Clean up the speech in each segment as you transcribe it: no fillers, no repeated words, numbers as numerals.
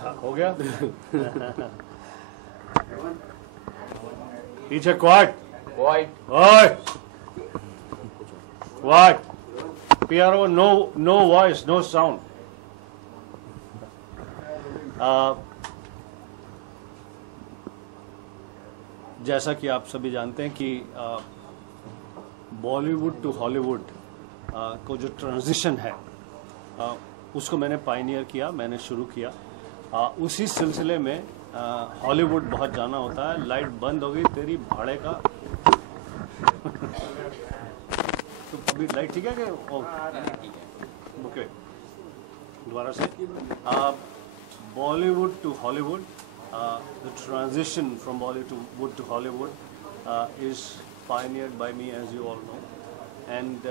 अच्छा हो गया पीछे क्वाइट ओए quite PRO no voice no sound जैसा कि आप सभी जानते हैं कि बॉलीवुड टू हॉलीवुड को जो ट्रांजिशन है उसको मैंने पायनियर किया, मैंने शुरू किया। उसी सिलसिले में हॉलीवुड बहुत जाना होता है। लाइट बंद हो गई तेरी भाड़े का तो अभी लाइट ठीक है कि ओके दोबारा से Bollywood to Hollywood the transition from Bollywood to Hollywood is pioneered by me, as you all know, and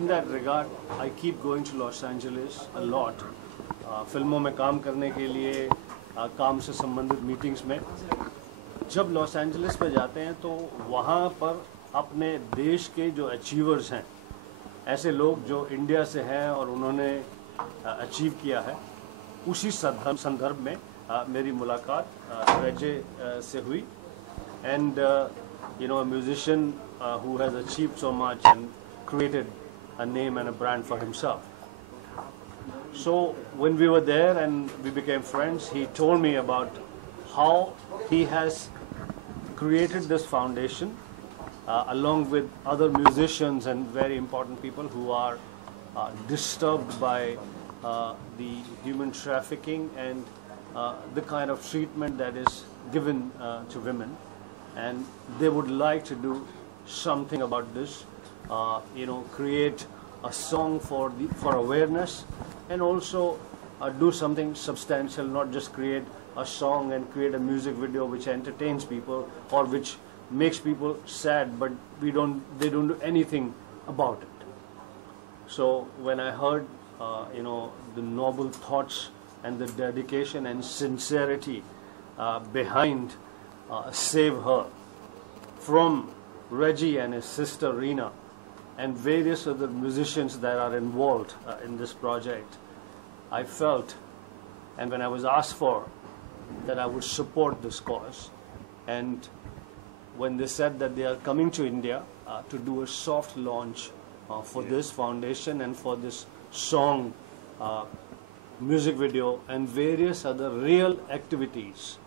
in that regard I keep going to Los Angeles a lot फिल्मों में काम करने के लिए, काम से संबंधित मीटिंग्स में। जब लॉस एंजलिस पे जाते हैं तो वहाँ पर अपने देश के जो अचीवर्स हैं, ऐसे लोग जो इंडिया से हैं और उन्होंने अचीव किया है, उसी संदर्भ में मेरी मुलाकात रेजे से हुई। And you know, a musician who has achieved so much and created a name and a brand for himself. So when we were there and we became friends, he told me about how he has created this foundation along with other musicians and very important people who are disturbed by the human trafficking and the kind of treatment that is given to women, and they would like to do something about this, you know, create a song for awareness, and also do something substantial, not just create a song and create a music video which entertains people or which makes people sad, but they don't do anything about it. So when I heard you know, the noble thoughts and the dedication and sincerity behind Save Her from Reggie and his sister Reena and various other musicians that are involved in this project, I felt, and when I was asked for, that I would support this cause. And when they said that they are coming to India to do a soft launch for this foundation and for this song, music video and various other real activities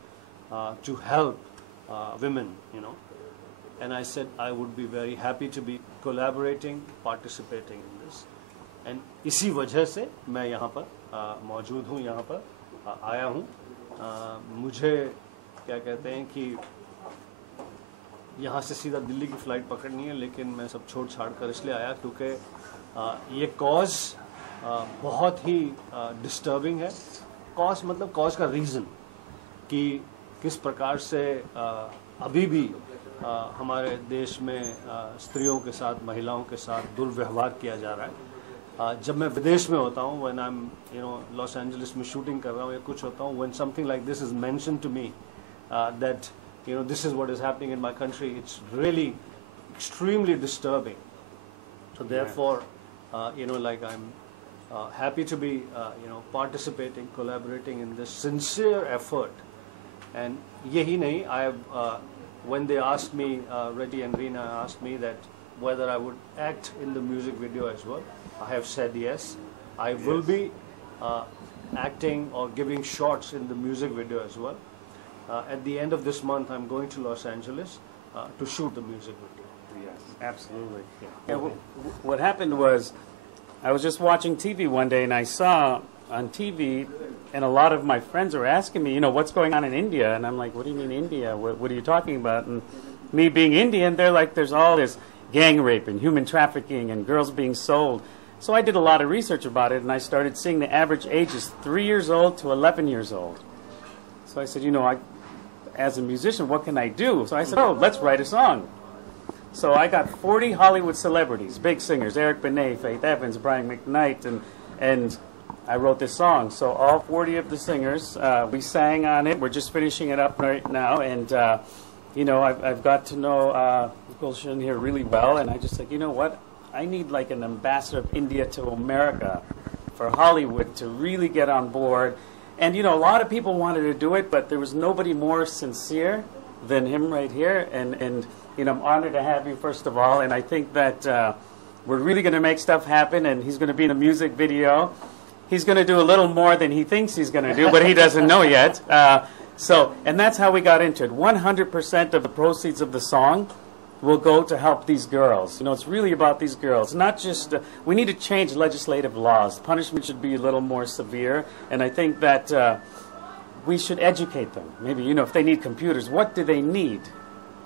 to help women, you know, and I said I would be very happy to be collaborating, participating in this, and इसी वजह से मैं यहाँ पर मौजूद हूँ, यहाँ पर आया हूँ। मुझे क्या कहते हैं कि यहाँ से सीधा दिल्ली की फ़्लाइट पकड़नी है, लेकिन मैं सब छोड़ छाड़ कर इसलिए आया क्योंकि ये कॉज बहुत ही डिस्टर्बिंग है। कॉज मतलब कॉज का रीज़न कि किस प्रकार से अभी भी हमारे देश में स्त्रियों के साथ, महिलाओं के साथ दुर्व्यवहार किया जा रहा है। जब मैं विदेश में होता हूँ, when I am you know Los Angeles में शूटिंग कर रहा हूँ या कुछ होता हूँ, when something like this is mention to me that you know, this is what is happening in my country, it's really extremely disturbing. So therefore, you know, like I'm happy to be, you know, participating, collaborating in this sincere effort. And yehi nahi, I have, when they asked me, Reddy and Reena asked me that whether I would act in the music video as well, I have said yes. I will be acting or giving shots in the music video as well. At the end of this month, I'm going to Los Angeles to shoot the music video. Yes, absolutely. Yeah, what happened was, I was just watching TV one day, and I saw on TV, and a lot of my friends were asking me, you know, what's going on in India? And I'm like, what do you mean India? What are you talking about? And me being Indian, they're like, there's all this gang rape and human trafficking and girls being sold. So I did a lot of research about it, and I started seeing the average age is 3 years old to 11 years old. So I said, you know, as a musician, what can I do? So I said, oh, let's write a song. So I got 40 Hollywood celebrities, big singers, Eric Benet, Faith Evans, Brian McKnight, and I wrote this song. So all 40 of the singers, we sang on it. We're just finishing it up right now. And, you know, I've got to know Gulshan here really well. And I just said, you know what? I need like an ambassador of India to America for Hollywood to really get on board And, you know, a lot of people wanted to do it, but there was nobody more sincere than him right here. And you know, I'm honored to have you, first of all. And I think that we're really going to make stuff happen, and he's going to be in a music video. He's going to do a little more than he thinks he's going to do, but he doesn't know yet. And that's how we got into it. 100% of the proceeds of the song will go to help these girls. You know, it's really about these girls. Not just, we need to change legislative laws. Punishment should be a little more severe. And I think that we should educate them. Maybe, you know, if they need computers, what do they need?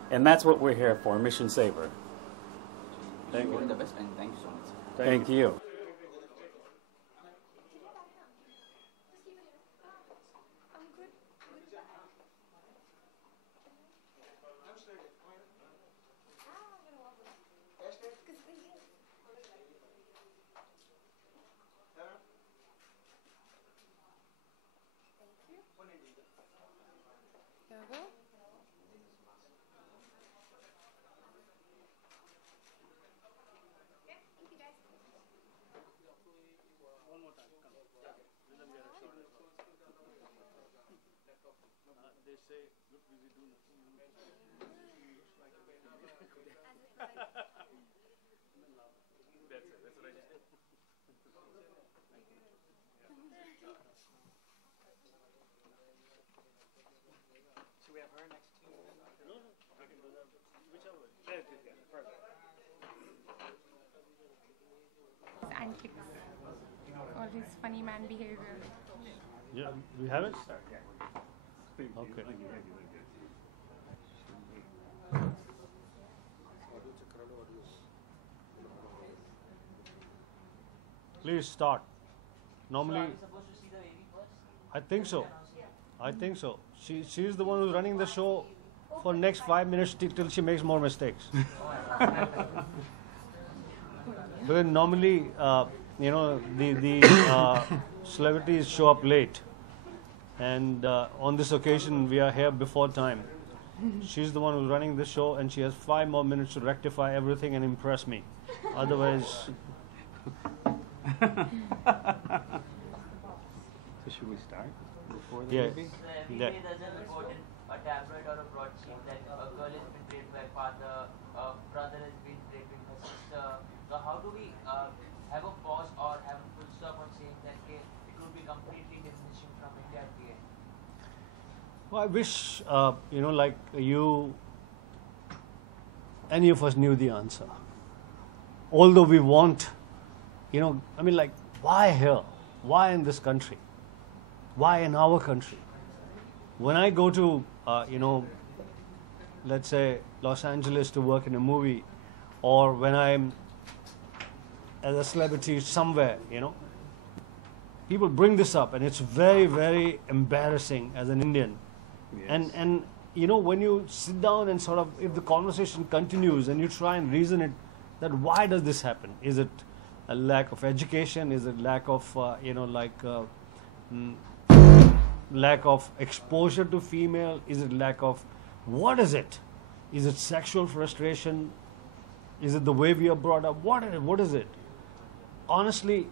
And that's what we're here for, Mission Saver. Thank you. All the best, and thank you so much. Thank you. They say, look busy, do nothing. That's it. That's what I just did. Should we have her next to you? No, no. I can do that. Whichever. Perfect. Antics. All his funny man behavior. Yeah, we have it? Okay. Please start. Normally, I think so. I think so. She's the one who's running the show for next 5 minutes till she makes more mistakes. Because normally, you know, the celebrities show up late. And on this occasion, we are here before time. She's the one who's running the show, and she has 5 more minutes to rectify everything and impress me. Otherwise... So should we start before the movie? Every day there's a report in a tabloid or a broadsheet that a girl has been raped by her father, a brother has been raping her sister. So how do we have a pause or have a full stop on saying that it would be completely diminishing from India at the end? Well, I wish, you know, like you, any of us knew the answer. Although we want, you know, I mean, like, why here? Why in this country? Why in our country? When I go to, you know, let's say Los Angeles to work in a movie, or when I'm as a celebrity somewhere, you know, people bring this up, and it's very, very embarrassing as an Indian. Yes. And you know, when you sit down and sort of, if the conversation continues and you try and reason it, that why does this happen? Is it a lack of education? Is it lack of, you know, like, lack of exposure to female? Is it lack of, what is it? Is it sexual frustration? Is it the way we are brought up? What is it? Honestly,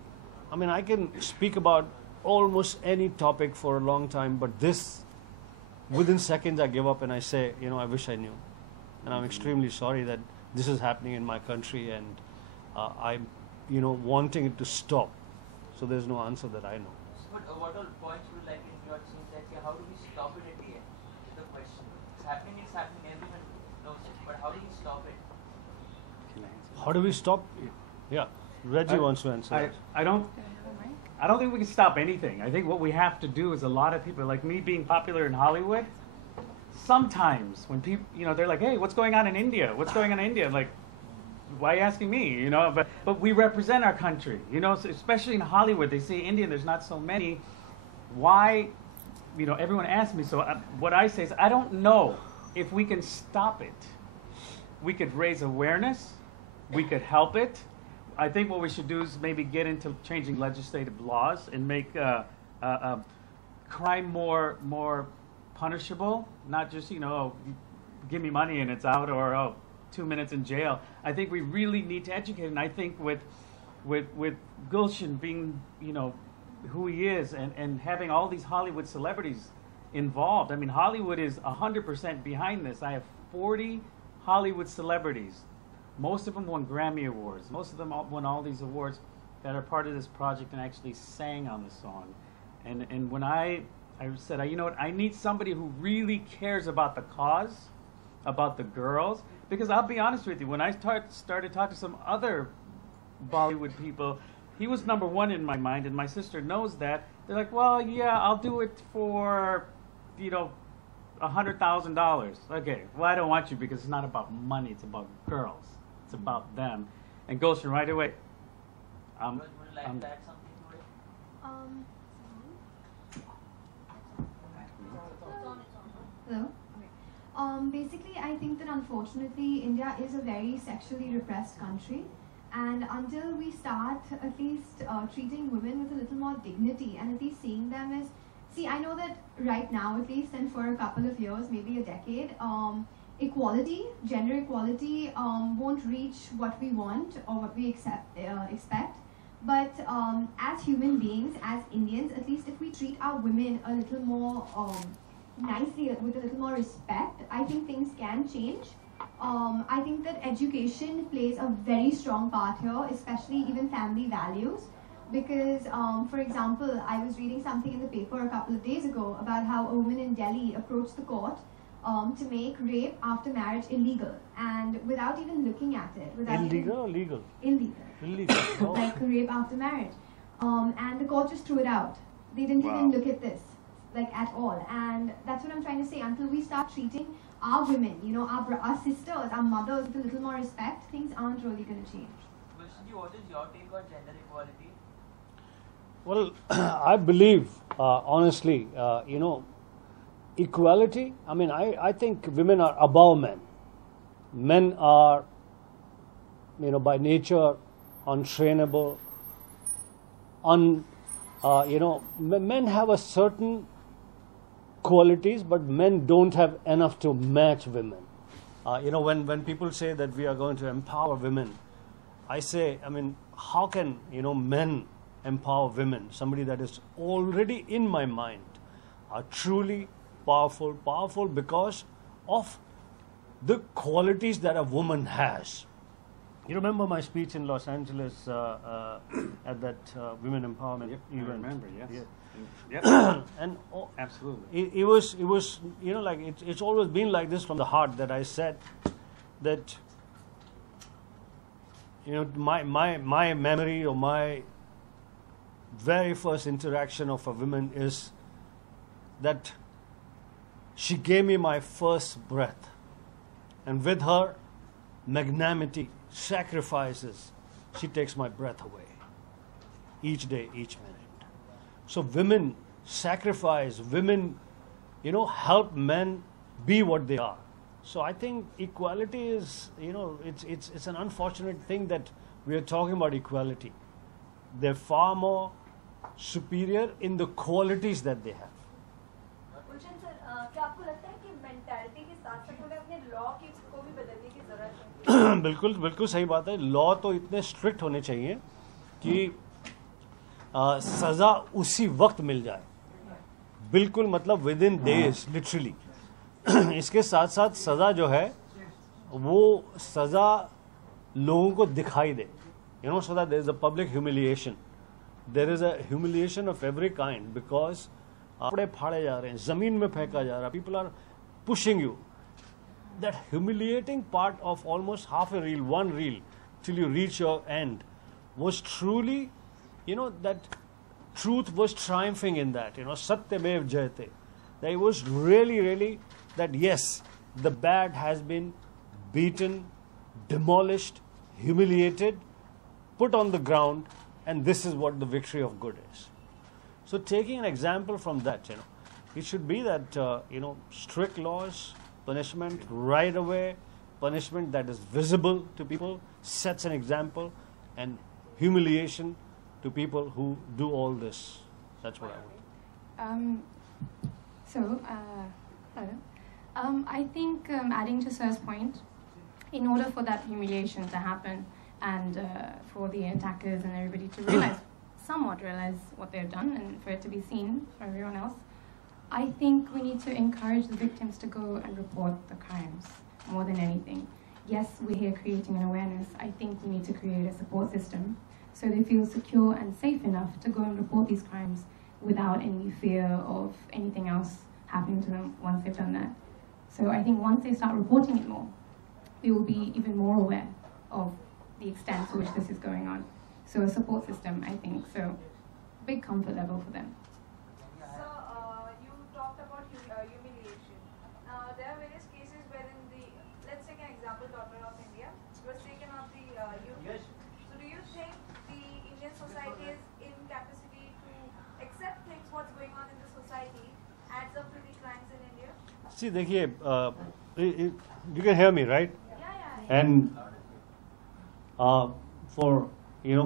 I mean, I can speak about almost any topic for a long time, but this, within seconds I give up and I say, you know, I wish I knew. And I'm extremely sorry that this is happening in my country, and I'm, you know, wanting it to stop. So there's no answer that I know. But what all points would you like in your saying that how do we stop it at the end? Is the question. It's happening, everyone knows it, but how do we stop it? How do we stop? Yeah, Reggie wants to answer that. I don't think we can stop anything. I think what we have to do is, a lot of people, like me being popular in Hollywood, sometimes when people, you know, they're like, hey, what's going on in India? What's going on in India? I'm like, why are you asking me? You know, but we represent our country, you know, so especially in Hollywood. They say Indian, there's not so many. Why, you know, everyone asks me. So what I say is, I don't know if we can stop it. We could raise awareness. We could help it. I think what we should do is maybe get into changing legislative laws and make crime more punishable, not just, you know, oh, give me money and it's out, or 2 minutes in jail. I think we really need to educate, and I think with Gulshan being, you know, who he is and having all these Hollywood celebrities involved. I mean, Hollywood is 100% behind this. I have 40 Hollywood celebrities. Most of them won Grammy Awards. Most of them won all these awards that are part of this project and actually sang on the song. And when I said, you know what, I need somebody who really cares about the cause, about the girls, because I'll be honest with you, when I started talking to some other Bollywood people, he was number one in my mind, and my sister knows that. They're like, well, yeah, I'll do it for, you know, $100,000. Okay, well, I don't want you because it's not about money, it's about girls. It's about them. And Gulshan, right away. Would you like to add something to it? Hello? Okay. Basically, I think that unfortunately, India is a very sexually repressed country. And until we start at least treating women with a little more dignity and at least seeing them as, see, I know that right now at least and for a couple of years, maybe a decade, equality, gender equality won't reach what we want or what we expect. But as human beings, as Indians, at least if we treat our women a little more nicely, with a little more respect, I think things can change. I think that education plays a very strong part here, especially even family values. Because, for example, I was reading something in the paper a couple of days ago about how a woman in Delhi approached the court to make rape after marriage illegal, and without even looking at it. Illegal or legal? Illegal. Illegal. Oh. Like rape after marriage. And the court just threw it out. They didn't even look at this, like at all. And that's what I'm trying to say. Until we start treating our women, you know, our sisters, our mothers with a little more respect, things aren't really going to change. Gulshanji, what is your take on gender equality? Well, I believe, honestly, you know, equality, I mean, I think women are above men. Men are, you know, by nature, untrainable, you know, men have a certain qualities, but men don't have enough to match women. You know, when people say that we are going to empower women, I say, I mean, how can, you know, men empower women? Somebody that is already in my mind are truly powerful because of the qualities that a woman has. You remember my speech in Los Angeles at that women empowerment event? I remember, yes. Yeah. Yep. And Absolutely. it was you know, like it's always been like this from the heart that I said that, you know, my memory or my very first interaction of a woman is that she gave me my first breath, and with her magnanimity, sacrifices, she takes my breath away each day, each minute. So women sacrifice, women, you know, help men be what they are. So I think equality is, you know, it's an unfortunate thing that we are talking about equality. They're far more superior in the qualities that they have. Gulshan sir, क्या आपको लगता है कि mentality के साथ-साथ हमें अपने law को भी बदलने की जरूरत है? बिल्कुल बिल्कुल सही बात है. लॉ तो इतने स्ट्रिक्ट होने चाहिए कि सज़ा उसी वक्त मिल जाए, बिल्कुल, मतलब विद इन डेज, लिटरली. इसके साथ साथ सज़ा जो है वो सज़ा लोगों को दिखाई दे, you know, so that there is a public humiliation. There is a humiliation of every kind because कपड़े फाड़े जा रहे हैं, ज़मीन में फेंका जा रहा है, people are pushing you. That humiliating part of almost half a reel, one reel, till you reach your end, was truly, you know, that truth was triumphing in that, you know, Satyamev Jayate. That it was really, really that yes, the bad has been beaten, demolished, humiliated, put on the ground, and this is what the victory of good is. So taking an example from that, you know, it should be that, you know, strict laws, punishment right away, punishment that is visible to people, sets an example, and humiliation to people who do all this. That's what I want. Hello. I think adding to Sir's point, in order for that humiliation to happen and for the attackers and everybody to realize somewhat realize what they've done and for it to be seen for everyone else. I think we need to encourage the victims to go and report the crimes more than anything. Yes, we're here creating an awareness. I think we need to create a support system so they feel secure and safe enough to go and report these crimes without any fear of anything else happening to them once they've done that. So I think once they start reporting it more, they will be even more aware of the extent to which this is going on. So a support system, I think, so big comfort level for them. So, you talked about humiliation. There are various cases wherein let's take an example, daughter of India, was taken off the YouTube. So do you think the Indian society is in capacity to accept things, what's going on in the society, adds up to the crimes in India? See, देखिए, you can hear me, right? Yeah. And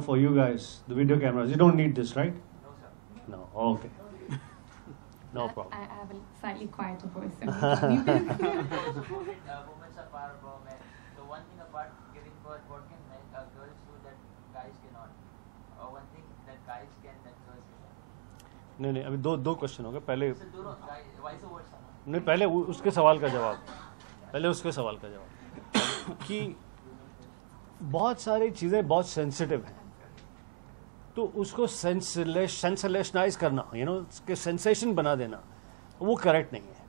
for you guys, the video cameras, you don't need this, right? No, sir. No. Okay. No problem. I have a slightly quieter voice. So Women are far above men. So one thing about giving birth, what can girls do that guys cannot? Or one thing that guys can that girls cannot? नहीं अभी दो question हो गए पहले So दोनों vice versa. नहीं पहले उसके सवाल का जवाब कि बहुत सारी चीज़ें बहुत सेंसिटिव हैं तो उसको सेंसेशनलाइज करना उसके सेंसेशन बना देना वो करेक्ट नहीं है।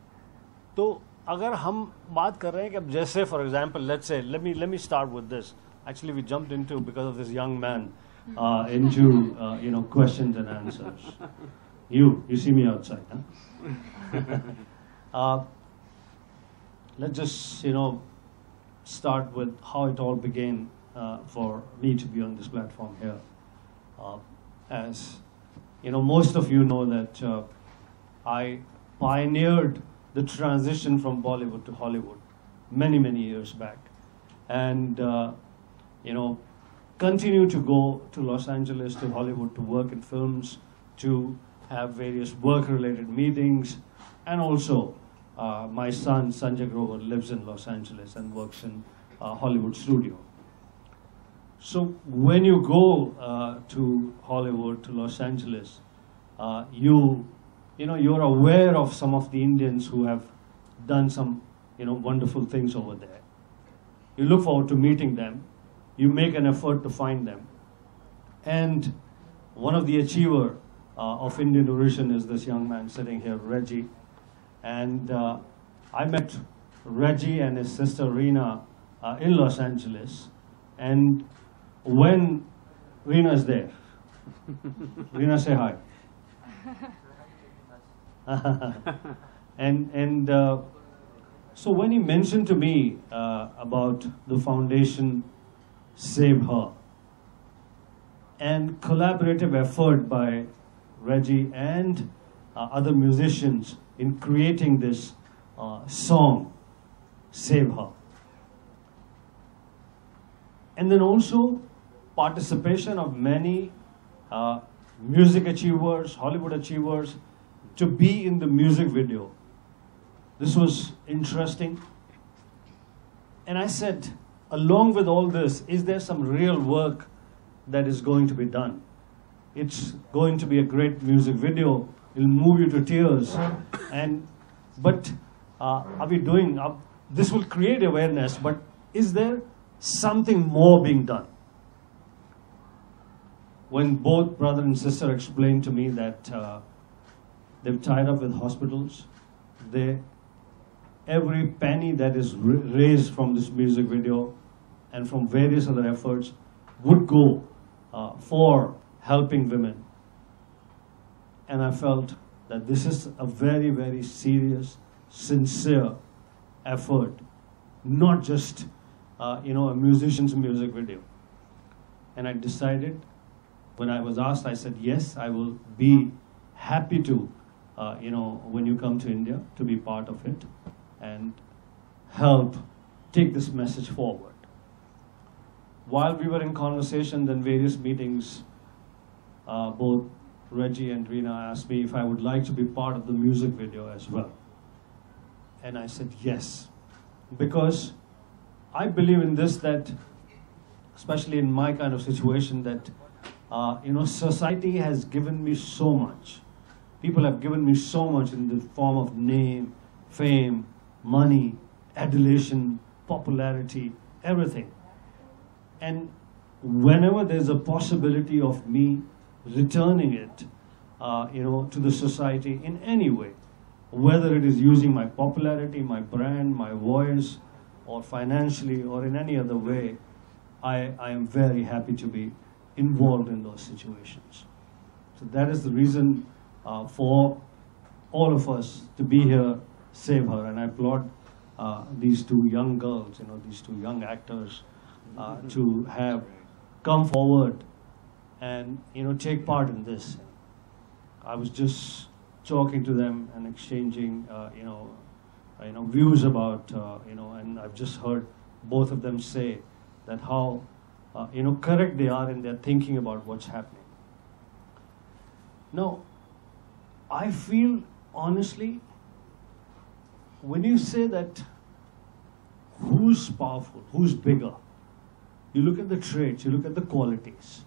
तो अगर हम बात कर रहे हैं कि अब जैसे for example let me start with this actually we jumped into because of this young man into questions and answers you see me outside, huh? Let's just start with how it all began for me to be on this platform here. As most of you know that I pioneered the transition from Bollywood to Hollywood many years back, and continue to go to Los Angeles, to Hollywood, to work in films, to have various work-related meetings, and also my son Sanjay Grover lives in Los Angeles and works in Hollywood studio. So when you go to Hollywood, to Los Angeles, you're aware of some of the Indians who have done some wonderful things over there. You look forward to meeting them. You make an effort to find them. And one of the achiever of Indian origin is this young man sitting here, Reggie. And I met Reggie and his sister Reena in Los Angeles. And when Reena is there, Reena, say hi. and so when he mentioned to me about the foundation Save Her and collaborative effort by Reggie and other musicians in creating this song, Save Her. And then also participation of many music achievers, Hollywood achievers, to be in the music video. This was interesting. And I said, along with all this, is there some real work that is going to be done? It's going to be a great music video. It'll move you to tears. But are we doing? This will create awareness. But is there something more being done? When both brother and sister explained to me that they've tied up with hospitals, every penny that is raised from this music video and from various other efforts would go for helping women. And I felt that this is a very serious, sincere effort, not just a musician's music video. And I decided, when I was asked, I said, yes, I will be happy to, when you come to India, to be part of it and help take this message forward. While we were in conversations and various meetings, both Reggie and Reena asked me if I would like to be part of the music video as well. And I said yes, because I believe in this, that especially in my kind of situation, that society has given me so much. People have given me so much in the form of name, fame, money, adulation, popularity, everything. And whenever there's a possibility of me returning it, to the society in any way, whether it is using my popularity, my brand, my voice, or financially, or in any other way, I am very happy to be involved in those situations. So that is the reason for all of us to be here, Save Her, and I applaud these two young girls, these two young actors, to have come forward and take part in this. I was just talking to them and exchanging views about and I've just heard both of them say that how correct they are in their thinking about what's happening. Now, I feel honestly, when you say that who's powerful, who's bigger, you look at the traits, you look at the qualities.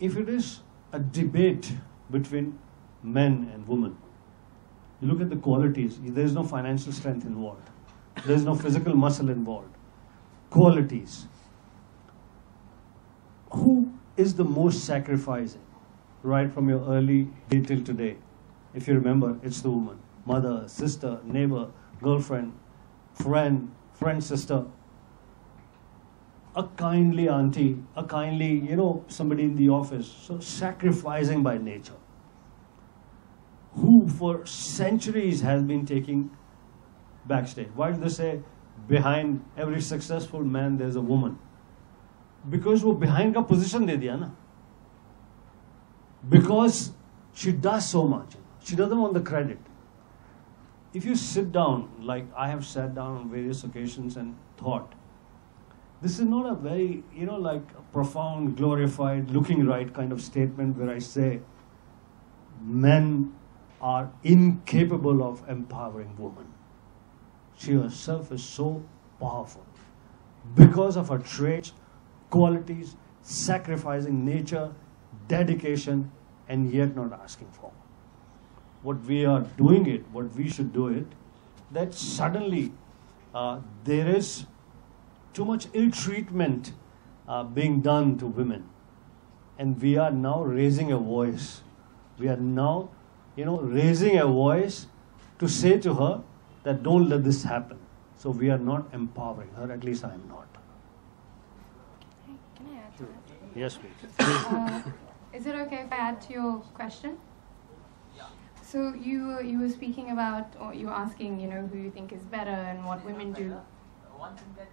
If it is a debate between men and women, you look at the qualities, there's no financial strength involved. There's no physical muscle involved. Qualities. Who is the most sacrificing, right from your early day till today? If you remember, it's the woman. Mother, sister, neighbor, girlfriend, friend, sister, a kindly auntie, a kindly, somebody in the office. So sacrificing by nature. Who for centuries has been taking backstage. Why do they say behind every successful man there's a woman? Because वो behind का position दे दिया ना. Because she does so much. She doesn't want the credit. If you sit down, like I have sat down on various occasions and thought, this is not a very, like a profound, glorified, looking right kind of statement where I say men are incapable of empowering women. She herself is so powerful because of her traits, qualities, sacrificing nature, dedication, and yet not asking for. What we are doing it, what we should do it, that suddenly there is too much ill treatment being done to women. And we are now raising a voice. We are now, raising a voice to say to her that don't let this happen. So we are not empowering her, at least I am not. Can I add to that? Yes, please. Is it okay if I add to your question? Yeah. So you were speaking about, or you were asking, who you think is better and what women do. One thing that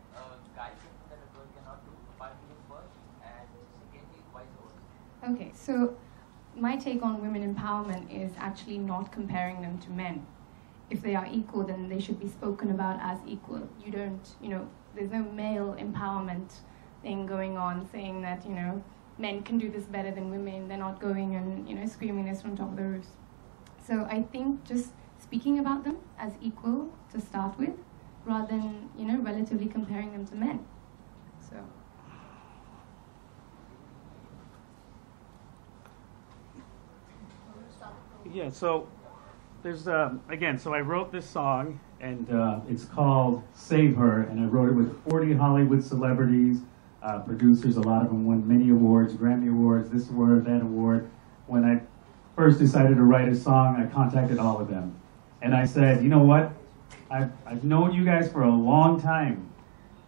guys can do that a girl cannot do, find it first, and secondly, vice versa. Okay, so my take on women empowerment is actually not comparing them to men. If they are equal, then they should be spoken about as equal. You don't, there's no male empowerment thing going on saying that, men can do this better than women. They're not going and, screaming this from top of the roofs. So I think just speaking about them as equal to start with, rather than, relatively comparing them to men. So. Yeah, so there's, again, so I wrote this song, and it's called Save Her, and I wrote it with 40 Hollywood celebrities, producers. A lot of them won many awards, Grammy Awards, this award, that award. When I first decided to write a song, I contacted all of them. And I said, you know what? I've known you guys for a long time.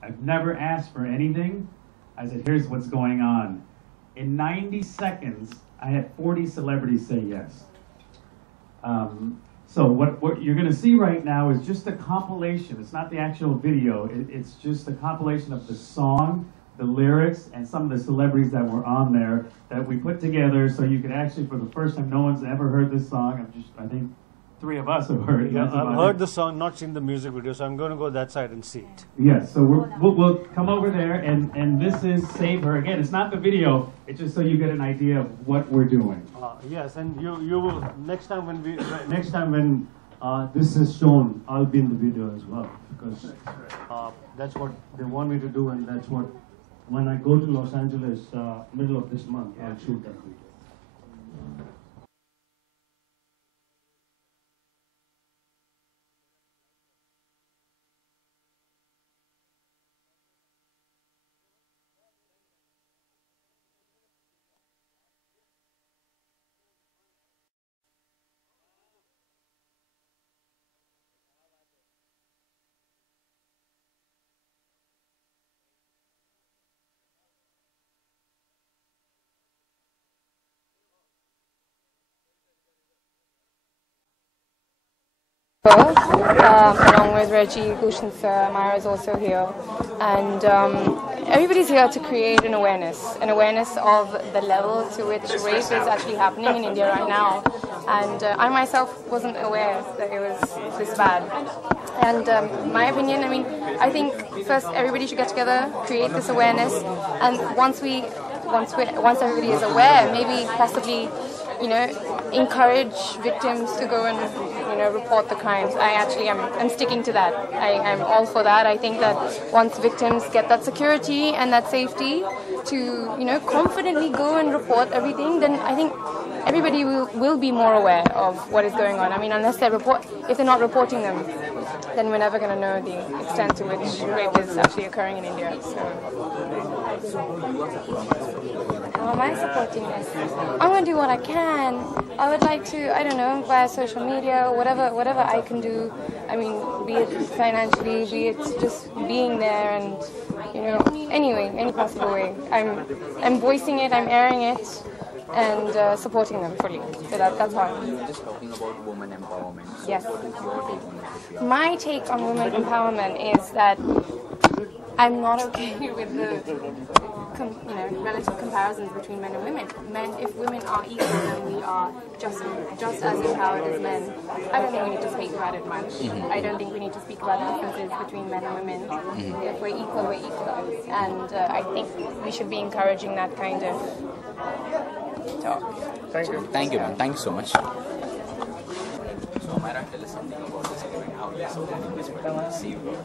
I've never asked for anything. I said, here's what's going on. In 90 seconds, I had 40 celebrities say yes. So what you're going to see right now is just a compilation. It's not the actual video. It's just a compilation of the song, the lyrics, and some of the celebrities that were on there that we put together so you could actually, for the first time, no one's ever heard this song. I think 3 of us have heard it. Yeah, I've heard the song, not seen the music video, so I'm going to go that side and see it. Yes, so we'll come over there, and this is Save Her. Again, it's not the video, it's just so you get an idea of what we're doing. Yes, and you will, next time when this is shown, I'll be in the video as well, because that's what they want me to do, and that's what when I go to Los Angeles, middle of this month, I'll shoot that video. Along with Reggie, Gulshan sir, Myra is also here, and everybody's here to create an awareness of the level to which rape is actually happening in India right now. And I myself wasn't aware that it was this bad. And my opinion, I think first everybody should get together, create this awareness, and once everybody is aware, maybe possibly, encourage victims to go and, report the crimes. I'm sticking to that. I'm all for that. I think that once victims get that security and that safety to, confidently go and report everything, then I think everybody will be more aware of what is going on. Unless if they're not reporting them, then we're never going to know the extent to which rape is actually occurring in India. How am I supporting this? I'm going to do what I can. I would like to, via social media, whatever I can do. Be it financially, be it just being there, and anyway, any possible way. I'm voicing it, I'm airing it, and supporting them fully. So that's how. You're just talking about women empowerment. So Yes. what is your take on it? My take on women empowerment is that I'm not okay with the relative comparisons between men and women. If women are equal, then we are just as empowered as men. I don't think we need to speak about it much. I don't think we need to speak about the differences between men and women. If we're equal, we're equal. And I think we should be encouraging that kind of talk. Thank you. Thank you, ma'am. Thank you so much. So, Myra, tell us something about this event. How you're supporting this particular Save Her.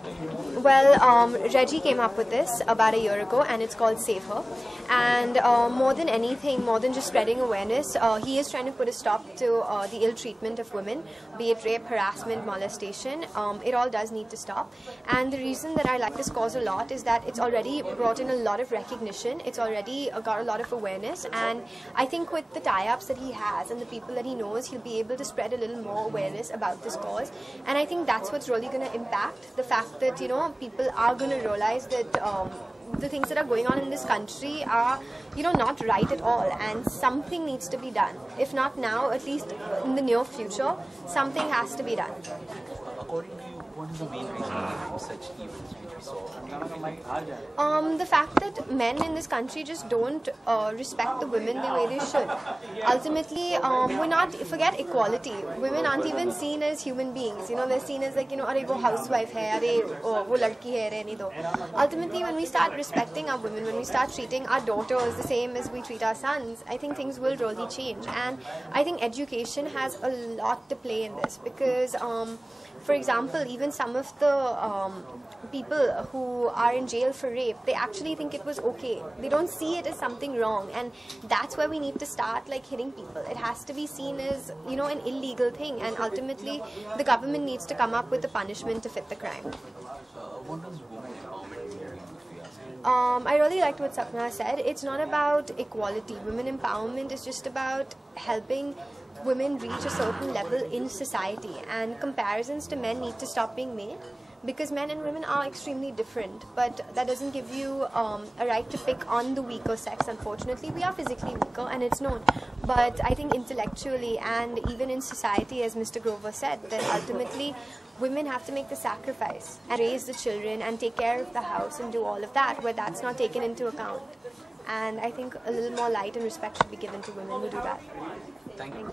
Well, Reggie came up with this about a year ago, and it's called Save Her. And more than anything, more than just spreading awareness, he is trying to put a stop to the ill treatment of women, be it rape, harassment, molestation. It all does need to stop. And the reason that I like this cause a lot is that it's already brought in a lot of recognition. It's already got a lot of awareness. And I think with the tie-ups that he has and the people that he knows, he'll be able to spread a little more awareness about this cause. And I think that's what's really going to impact the fact that, people are going to realize that the things that are going on in this country are, not right at all, and something needs to be done. If not now, at least in the near future, something has to be done. According to you, what is the main reason behind such events which we saw? The fact that men in this country just don't respect the women the way they should. Ultimately, forget equality. Women aren't even seen as human beings. They're seen as like, arey wo housewife hai, arey wo ladki hai, rehne do. Ultimately, when we start respecting our women, when we start treating our daughters the same as we treat our sons, I think things will really change. And I think education has a lot to play in this because, for example, even some of the people who are in jail for rape, they actually think it was okay. They don't see it as something wrong, and that's where we need to start hitting people. It has to be seen as, an illegal thing, and ultimately the government needs to come up with a punishment to fit the crime. What does women empowerment mean? I really liked what Sapna said. It's not about equality. Women empowerment is just about helping women reach a certain level in society, and comparisons to men need to stop being made. Because men and women are extremely different, but that doesn't give you a right to pick on the weaker sex. Unfortunately, we are physically weaker, and it's known. But I think intellectually and even in society, as Mr. Grover said, that ultimately women have to make the sacrifice and raise the children and take care of the house and do all of that, where that's not taken into account. And I think a little more light and respect should be given to women who do that. Thank you.